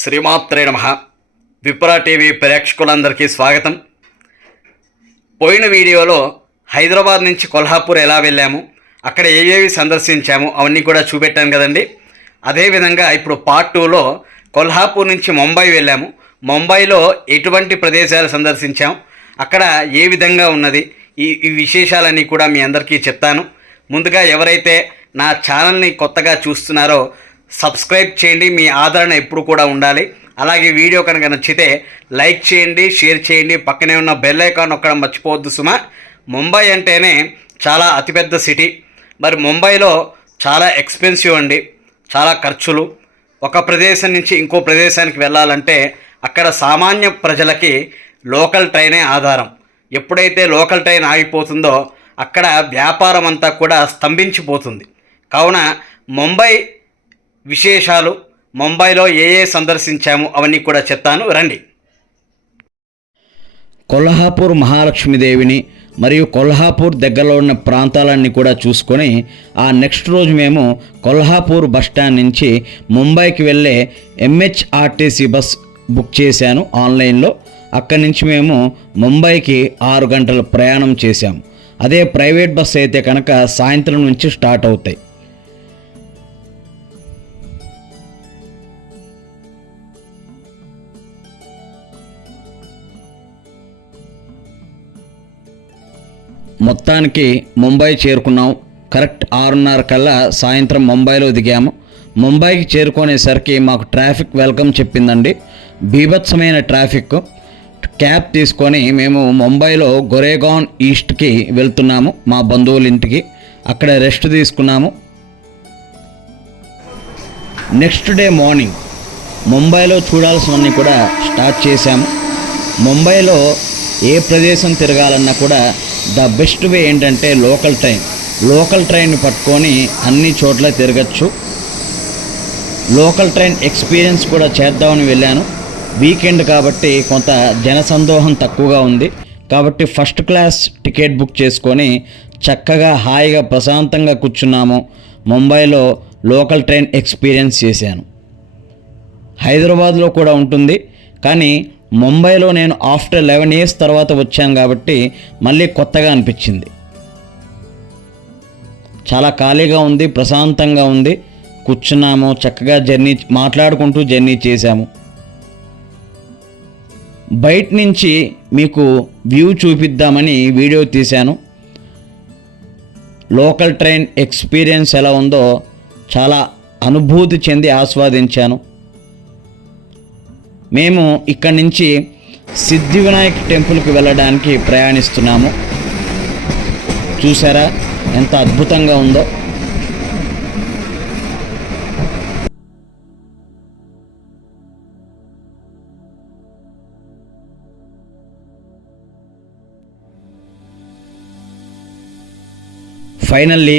శ్రీమాత్రే నమః. విప్రా టీవీ ప్రేక్షకులందరికీ స్వాగతం. పోయిన వీడియోలో హైదరాబాద్ నుంచి కొల్హాపూర్ ఎలా వెళ్ళాము, అక్కడ ఏవేవి సందర్శించాము అవన్నీ కూడా చూపెట్టాను కదండి. అదేవిధంగా ఇప్పుడు పార్ట్ 2లో కొల్హాపూర్ నుంచి ముంబై వెళ్ళాము. ముంబైలో ఎటువంటి ప్రదేశాలు సందర్శించాము, అక్కడ ఏ విధంగా ఉన్నది, ఈ విశేషాలన్నీ కూడా మీ అందరికీ చెప్తాను. ముందుగా ఎవరైతే నా ఛానల్ని కొత్తగా చూస్తున్నారో సబ్స్క్రైబ్ చేయండి. మీ ఆదరణ ఎప్పుడు కూడా ఉండాలి. అలాగే వీడియో కనుక నచ్చితే లైక్ చేయండి, షేర్ చేయండి. పక్కనే ఉన్న బెల్ ఐకాన్ నొక్కడం మర్చిపోవద్దు సుమా. ముంబై అంటేనే చాలా అతిపెద్ద సిటీ. మరి ముంబైలో చాలా ఎక్స్పెన్సివ్ అండి, చాలా ఖర్చులు. ఒక ప్రదేశం నుంచి ఇంకో ప్రదేశానికి వెళ్ళాలంటే అక్కడ సామాన్య ప్రజలకి లోకల్ ట్రైనే ఆధారం. ఎప్పుడైతే లోకల్ ట్రైన్ ఆగిపోతుందో అక్కడ వ్యాపారం అంతా కూడా స్తంభించిపోతుంది. కావున ముంబై విశేషాలు, ముంబైలో ఏ సందర్శించాము అవన్నీ కూడా చెప్తాను, రండి. కొల్హాపూర్ మహాలక్ష్మీదేవిని మరియు కొల్హాపూర్ దగ్గరలో ఉన్న ప్రాంతాలన్నీ కూడా చూసుకొని ఆ నెక్స్ట్ రోజు మేము కొల్హాపూర్ బస్టాండ్ నుంచి ముంబైకి వెళ్ళే ఎంహెచ్ఆర్టీసీ బస్ బుక్ చేశాను ఆన్లైన్లో. అక్కడి నుంచి మేము ముంబైకి 6 గంటల ప్రయాణం చేశాము. అదే ప్రైవేట్ బస్ అయితే కనుక సాయంత్రం నుంచి స్టార్ట్ అవుతాయి. మొత్తానికి ముంబై చేరుకున్నాం. కరెక్ట్ 6:30 కల్లా సాయంత్రం ముంబైలో దిగాము. ముంబైకి చేరుకునేసరికి మాకు ట్రాఫిక్ వెల్కమ్ చెప్పిందండి. బీభత్సమైన ట్రాఫిక్. క్యాబ్ తీసుకొని మేము ముంబైలో గోరేగాన్ ఈస్ట్కి వెళ్తున్నాము, మా బంధువుల ఇంటికి. అక్కడ రెస్ట్ తీసుకున్నాము. నెక్స్ట్ డే మార్నింగ్ ముంబైలో చూడాల్సినవన్నీ కూడా స్టార్ట్ చేశాము. ముంబైలో ఏ ప్రదేశం తిరగాలన్నా కూడా ద బెస్ట్ వే ఏంటంటే లోకల్ ట్రైన్ పట్టుకొని అన్ని చోట్ల తిరగచ్చు. లోకల్ ట్రైన్ ఎక్స్పీరియన్స్ కూడా చేద్దామని వెళ్ళాను. వీకెండ్ కాబట్టి కొంత జనసందోహం తక్కువగా ఉంది కాబట్టి ఫస్ట్ క్లాస్ టికెట్ బుక్ చేసుకొని చక్కగా హాయిగా ప్రశాంతంగా కూర్చున్నాము. ముంబైలో లోకల్ ట్రైన్ ఎక్స్పీరియన్స్ చేశాను. హైదరాబాద్లో కూడా ఉంటుంది, కానీ ముంబైలో నేను ఆఫ్టర్ 11 years తర్వాత వచ్చాను కాబట్టి మళ్ళీ కొత్తగా అనిపించింది. చాలా ఖాళీగా ఉంది, ప్రశాంతంగా ఉంది. కూర్చున్నాము, చక్కగా జర్నీ మాట్లాడుకుంటూ జర్నీ చేశాము. బయట నుంచి మీకు వ్యూ చూపిద్దామని వీడియో తీశాను. లోకల్ ట్రైన్ ఎక్స్పీరియన్స్ ఎలా ఉందో చాలా అనుభూతి చెంది ఆస్వాదించాను. మేము ఇక్కడి నుంచి సిద్ధి వినాయక్ టెంపుల్కి వెళ్ళడానికి ప్రయాణిస్తున్నాము. చూసారా ఎంత అద్భుతంగా ఉందో. ఫైనల్లీ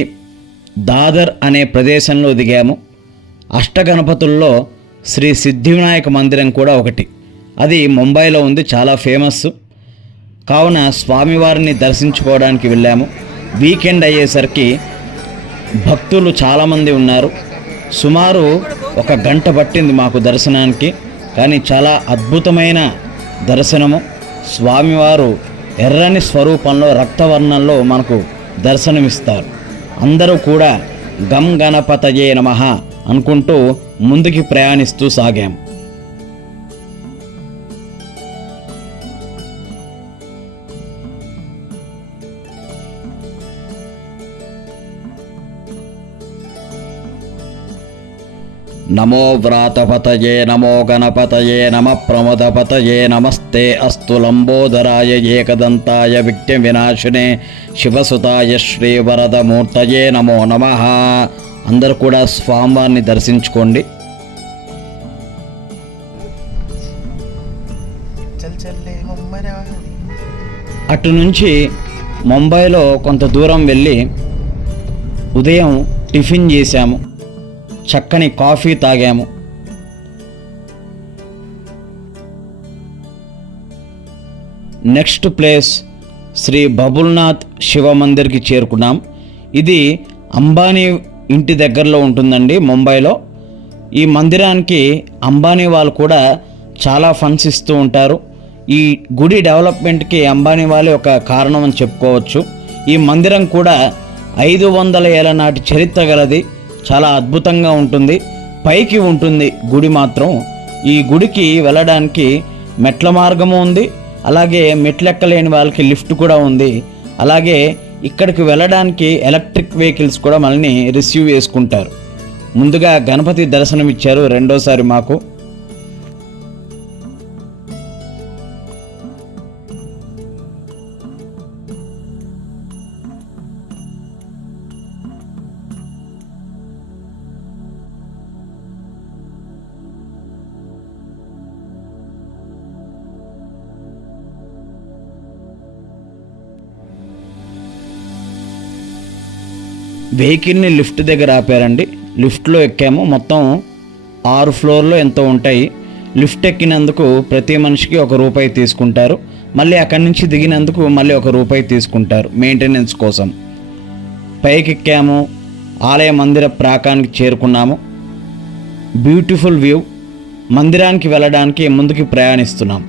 దాదర్ అనే ప్రదేశంలో దిగాము. అష్టగణపతుల్లో శ్రీ సిద్ధివినాయక మందిరం కూడా ఒకటి. అది ముంబైలో ఉంది, చాలా ఫేమస్. కావున స్వామివారిని దర్శించుకోవడానికి వెళ్ళాము. వీకెండ్ అయ్యేసరికి భక్తులు చాలామంది ఉన్నారు. సుమారు 1 గంట పట్టింది మాకు దర్శనానికి, కానీ చాలా అద్భుతమైన దర్శనము. స్వామివారు ఎర్రని స్వరూపంలో రక్తవర్ణంలో మనకు దర్శనమిస్తారు. అందరూ కూడా గం గణపతయే నమః అనుకుంటూ ముందుకి ప్రయాణిస్తూ సాగాం. నమో వ్రాతపతయే నమో గణపతయే నమ ప్రమదపతయే నమస్తే అస్తు లంబోదరాయ ఏకదంతాయ విఘ్న వినాశినే శివసుతాయ శ్రీవరదమూర్తయే నమో నమః. అందరూ కూడా స్వామివారిని దర్శించుకోండి. అటు నుంచి ముంబైలో కొంత దూరం వెళ్ళి ఉదయం టిఫిన్ చేశాము, చక్కని కాఫీ తాగాము. నెక్స్ట్ ప్లేస్ శ్రీ బబుల్నాథ్ శివ మందిర్కి చేరుకున్నాం. ఇది అంబానీ ఇంటి దగ్గరలో ఉంటుందండి ముంబైలో. ఈ మందిరానికి అంబానీ వాళ్ళు కూడా చాలా ఫండ్స్ ఇస్తూ ఉంటారు. ఈ గుడి డెవలప్మెంట్కి అంబానీ వాళ్ళే ఒక కారణం అని చెప్పుకోవచ్చు. ఈ మందిరం కూడా 500 ఏళ్ల నాటి చరిత్ర గలది. చాలా అద్భుతంగా ఉంటుంది. పైకి ఉంటుంది గుడి మాత్రం. ఈ గుడికి వెళ్ళడానికి మెట్ల మార్గము ఉంది. అలాగే మెట్లెక్కలేని వాళ్ళకి లిఫ్ట్ కూడా ఉంది. అలాగే ఇక్కడికి వెళ్ళడానికి ఎలక్ట్రిక్ వెహికల్స్ కూడా మనల్ని రిసీవ్ చేసుకుంటారు. ముందుగా గణపతి దర్శనం ఇచ్చారు రెండోసారి మాకు. వెహికల్ని లిఫ్ట్ దగ్గర ఆపారండి. లిఫ్ట్లో ఎక్కాము. మొత్తం 6 ఫ్లోర్లు ఎంతో ఉంటాయి. లిఫ్ట్ ఎక్కినందుకు ప్రతి మనిషికి ₹1 తీసుకుంటారు. మళ్ళీ అక్కడి నుంచి దిగినందుకు మళ్ళీ ₹1 తీసుకుంటారు మెయింటెనెన్స్ కోసం. పైకి ఎక్కాము. ఆలయ మందిర ప్రాకానికి చేరుకున్నాము. Beautiful view. మందిరానికి వెళ్ళడానికి ముందుకు ప్రయాణిస్తున్నాం.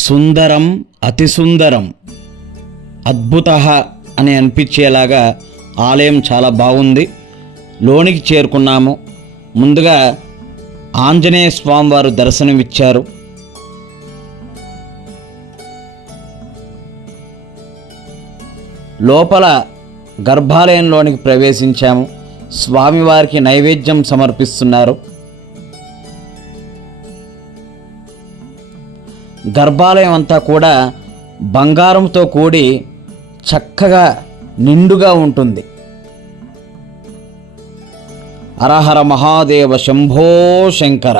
సుందరం, అతి సుందరం, అద్భుతః అని అనిపించేలాగా ఆలయం చాలా బాగుంది. లోనికి చేరుకున్నాము. ముందుగా ఆంజనేయ స్వామి వారు దర్శనమిచ్చారు. లోపల గర్భాలయంలోనికి ప్రవేశించాము. స్వామివారికి నైవేద్యం సమర్పిస్తున్నారు. గర్భాలయం అంతా కూడా బంగారంతో కూడి చక్కగా నిండుగా ఉంటుంది. హరహర మహాదేవ శంభో శంకర.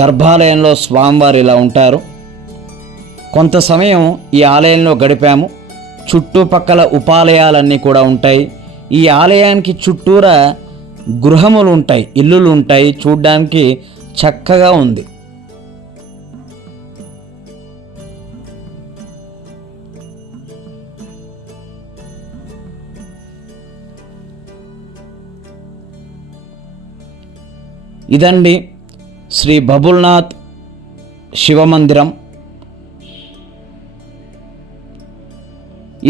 గర్భాలయంలో స్వామివారు ఇలా ఉంటారు. కొంత సమయం ఈ ఆలయంలో గడిపాము. చుట్టుపక్కల ఉపాలయాలన్నీ కూడా ఉంటాయి. ఈ ఆలయానికి చుట్టూరా గృహములు ఉంటాయి, ఇల్లులు ఉంటాయి. చూడ్డానికి చక్కగా ఉంది. ఇదండి శ్రీ బబుల్నాథ్ శివమందిరం.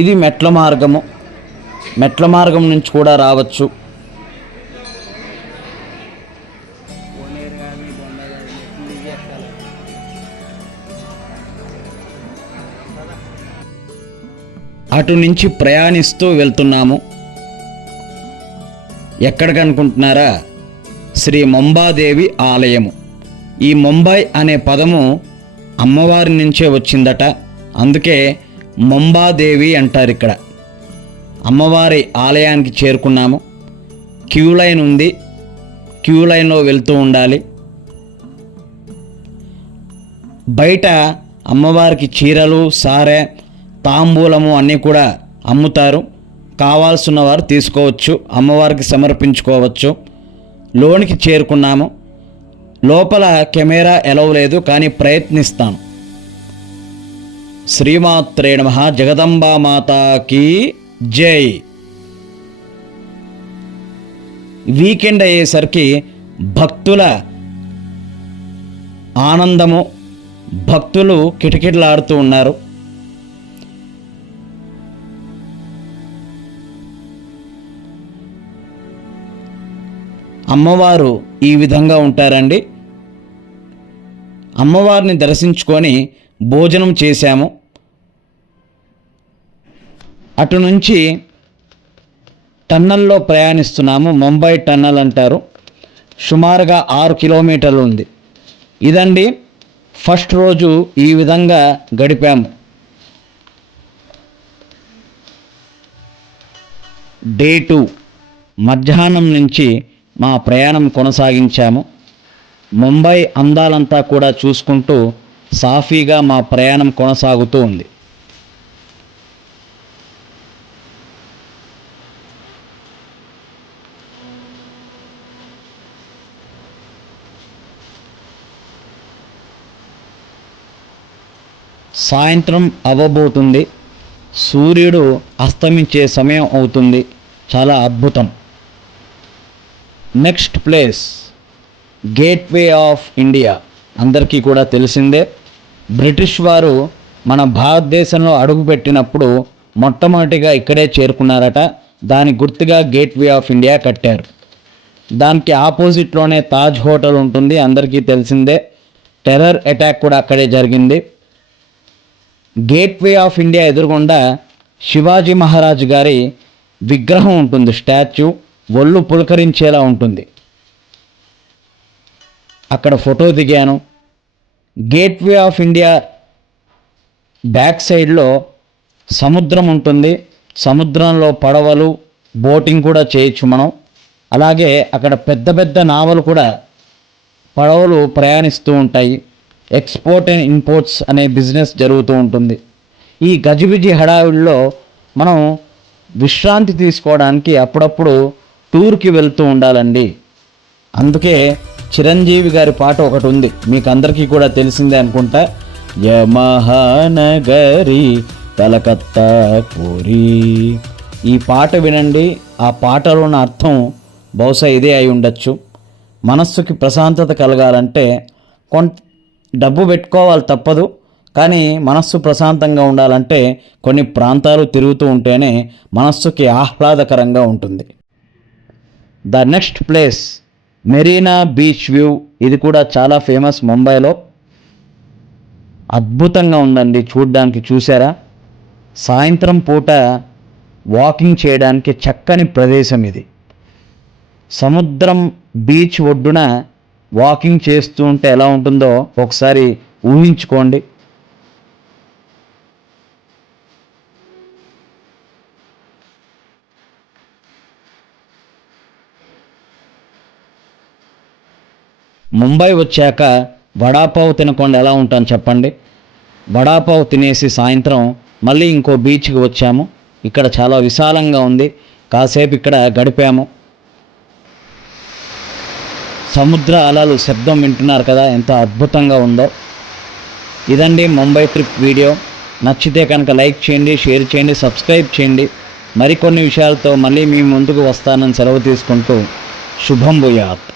ఇది మెట్ల మార్గము. మెట్ల మార్గం నుంచి కూడా రావచ్చు. అటు నుంచి ప్రయాణిస్తూ వెళ్తున్నాము. ఎక్కడికి అనుకుంటున్నారా? శ్రీ ముంబాదేవి ఆలయము. ఈ ముంబై అనే పదము అమ్మవారి నుంచే వచ్చిందట. అందుకే ముంబాదేవి అంటారు ఇక్కడ. అమ్మవారి ఆలయానికి చేరుకున్నాము. క్యూ లైన్ ఉంది. క్యూ లైన్లో వెళ్తూ ఉండాలి. బయట అమ్మవారికి చీరలు, సారె, తాంబూలము అన్నీ కూడా అమ్ముతారు. కావాల్సిన వారు తీసుకోవచ్చు, అమ్మవారికి సమర్పించుకోవచ్చు. లోనికి చేరుకున్నాము. లోపల కెమెరా ఎలవ్ లేదు, కానీ ప్రయత్నిస్తాను. శ్రీమాత్రే నమః. జగదంబా మాతాకి జై. వీకెండ్ అయ్యేసరికి భక్తుల ఆనందము, భక్తులు కిటకిటలాడుతూ ఉన్నారు. అమ్మవారు ఈ విధంగా ఉంటారండి. అమ్మవారిని దర్శించుకొని భోజనం చేశాము. అటు నుంచి టన్నల్లో ప్రయాణిస్తున్నాము. ముంబై టన్నల్ అంటారు. సుమారుగా 6 కిలోమీటర్లు ఉంది. ఇదండి ఫస్ట్ రోజు ఈ విధంగా గడిపాము. డే 2 మధ్యాహ్నం నుంచి మా ప్రయాణం కొనసాగించాము. ముంబై అందాలంతా కూడా చూసుకుంటూ సాఫీగా మా ప్రయాణం కొనసాగుతూ ఉంది. సాయంత్రం అవ్వబోతుంది, సూర్యుడు అస్తమించే సమయం అవుతుంది. చాలా అద్భుతం. Next place gateway of India. అందరికీ కూడా తెలిసిందే. బ్రిటిష్ వారు మన భారతదేశంలో అడుగుపెట్టినప్పుడు మొట్టమొదటిగా ఇక్కడే చేరుకున్నారట. దాని గుర్తుగా గేట్వే ఆఫ్ ఇండియా కట్టారు. దానికి ఆపోజిట్లోనే తాజ్ హోటల్ ఉంటుంది, అందరికీ తెలిసిందే. టెర్రర్ అటాక్ కూడా అక్కడే జరిగింది. గేట్వే ఆఫ్ ఇండియా ఎదురుగుండా శివాజీ మహారాజ్ గారి విగ్రహం ఉంటుంది, స్టాచ్యూ. ఒళ్ళు పులకరించేలా ఉంటుంది. అక్కడ ఫోటో దిగాను. గేట్వే ఆఫ్ ఇండియా బ్యాక్ సైడ్లో సముద్రం ఉంటుంది. సముద్రంలో పడవలు, బోటింగ్ కూడా చేయొచ్చు మనం. అలాగే అక్కడ పెద్ద పెద్ద నావలు కూడా, పడవలు ప్రయాణిస్తూ ఉంటాయి. ఎక్స్పోర్ట్ అండ్ ఇంపోర్ట్స్ అనే బిజినెస్ జరుగుతూ ఉంటుంది. ఈ గజిబిజి హడావిడిలో మనం విశ్రాంతి తీసుకోవడానికి అప్పుడప్పుడు టూర్కి వెళ్తూ ఉండాలండి. అందుకే చిరంజీవి గారి పాట ఒకటి ఉంది, మీకు అందరికీ కూడా తెలిసిందే అనుకుంటా. యమహానగరి కలకత్తా పూరి. ఈ పాట వినండి. ఆ పాటలో ఉన్న అర్థం బహుశా ఇదే అయి ఉండొచ్చు. మనస్సుకి ప్రశాంతత కలగాలంటే కొంత డబ్బు పెట్టుకోవాలి తప్పదు, కానీ మనస్సు ప్రశాంతంగా ఉండాలంటే కొన్ని ప్రాంతాలు తిరుగుతూ ఉంటేనే మనస్సుకి ఆహ్లాదకరంగా ఉంటుంది. The next place Marina beach view. ఇది కూడా చాలా ఫేమస్ ముంబైలో. అద్భుతంగా ఉందండి చూడ్డానికి. చూసారా, సాయంత్రం పూట వాకింగ్ చేయడానికి చక్కని ప్రదేశం ఇది. సముద్రం బీచ్ ఒడ్డున వాకింగ్ చేస్తూ ఉంటే ఎలా ఉంటుందో ఒకసారి ఊహించుకోండి. ముంబై వచ్చాక వడాపావ్ తినకుండా ఎలా ఉంటాను చెప్పండి. వడాపావ్ తినేసి సాయంత్రం మళ్ళీ ఇంకో బీచ్కి వచ్చాము. ఇక్కడ చాలా విశాలంగా ఉంది. కాసేపు ఇక్కడ గడిపాము. సముద్ర అలలు శబ్దం వింటున్నారు కదా, ఎంత అద్భుతంగా ఉందో. ఇదండి ముంబై ట్రిప్ వీడియో. నచ్చితే కనుక లైక్ చేయండి, షేర్ చేయండి, సబ్స్క్రైబ్ చేయండి. మరికొన్ని విషయాలతో మళ్ళీ మీ ముందుకు వస్తానని సెలవు తీసుకుంటూ శుభం భూయాత్.